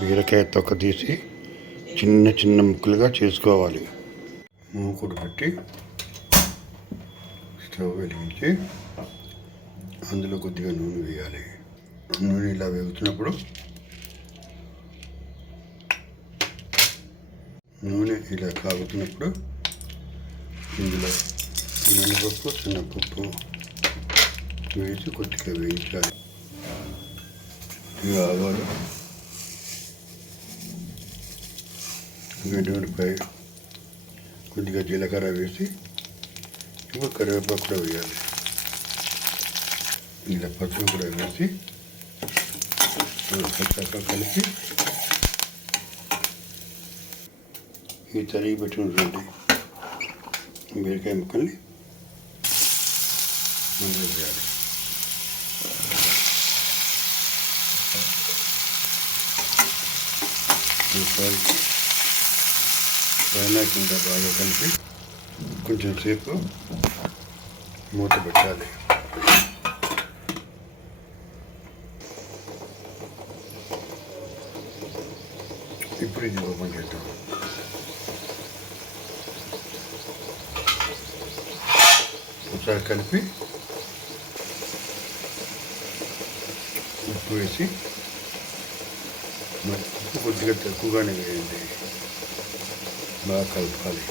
బీరకాయ తొక్క తీసి చిన్న చిన్న ముక్కలుగా చేసుకోవాలి. మూకుడు పెట్టి స్టవ్ వెలిగించి అందులో కొద్దిగా నూనె వేయాలి. నూనె ఇలా వేగుతున్నప్పుడు నూనె ఇలా కాగుతున్నప్పుడు ఇందులో మినపప్పు పప్పు వేసి కొద్దిగా వేయించాలి. కొద్దిగా ఆవాలు గడ్డిమిరపాయ కొద్దిగా జీలకర్ర వేసి ఇంకా కరివేపాకు కూడా వేయాలి. ఇలా పసుపు కూడా వేసి చక్కగా కలిపి ఈ తరిగి పెట్టుకున్నటువంటి బీరకాయ ముక్కల్ని అందులో వేయాలి. ఒకసారి పైన కింద బాగా కలిపి కొంచెం సేపు మూత పెట్టాలి. ఇప్పుడు ఇది ఓపెన్ చేద్దాం. ఒకసారి కలిపి ఉప్పు వేసి మరి ఉప్పు కొద్దిగా తక్కువగానే వేయండి. బాగా కలపాలి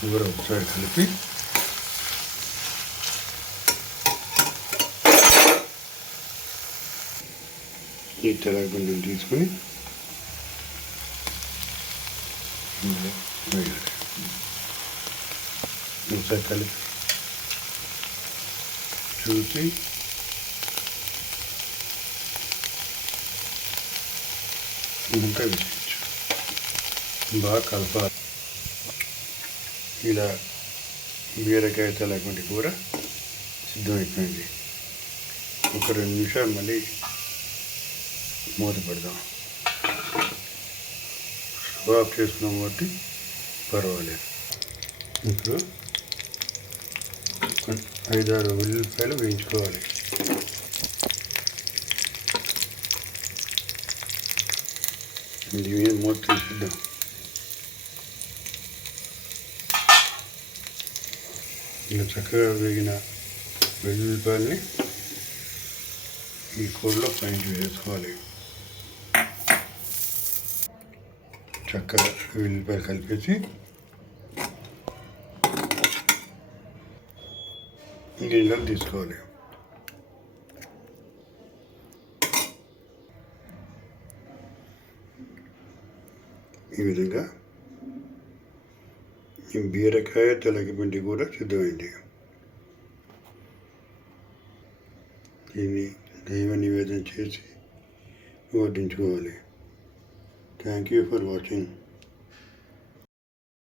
కూర ఒకసారి కలిపి ఈ తెల్లగుండలు తీసుకుని ఒకసారి కలిపి చూసి ఇంకా వేసుకోవచ్చు బాగా కలపాలి ఇలా బీరకాయ తెల్లగుండి కూర సిద్ధమైపోయింది ఒక రెండు నిమిషాలు మళ్ళీ మూత పెడదాం స్టవ్ ఆఫ్ చేసుకున్నాం కాబట్టి పర్వాలేదు ఇప్పుడు ఐదారు ఉల్లిపాయలు వేయించుకోవాలి దీని మీద మూత తీసిద్దాం ఇలా చక్కగా వేగిన వెల్లుల్లిపాయల్ని ఈ కూరలో పైన వేసుకోవాలి చక్కగా వెల్లుల్లిపాయలు కలిపేసి గిన్నెలు తీసుకోవాలి ఈ విధంగా బీరకాయ తెలగపిండి కూడా సిద్ధమైంది. దీన్ని దైవ నివేదన చేసి వడ్డించుకోవాలి థ్యాంక్ యూ ఫర్ వాచింగ్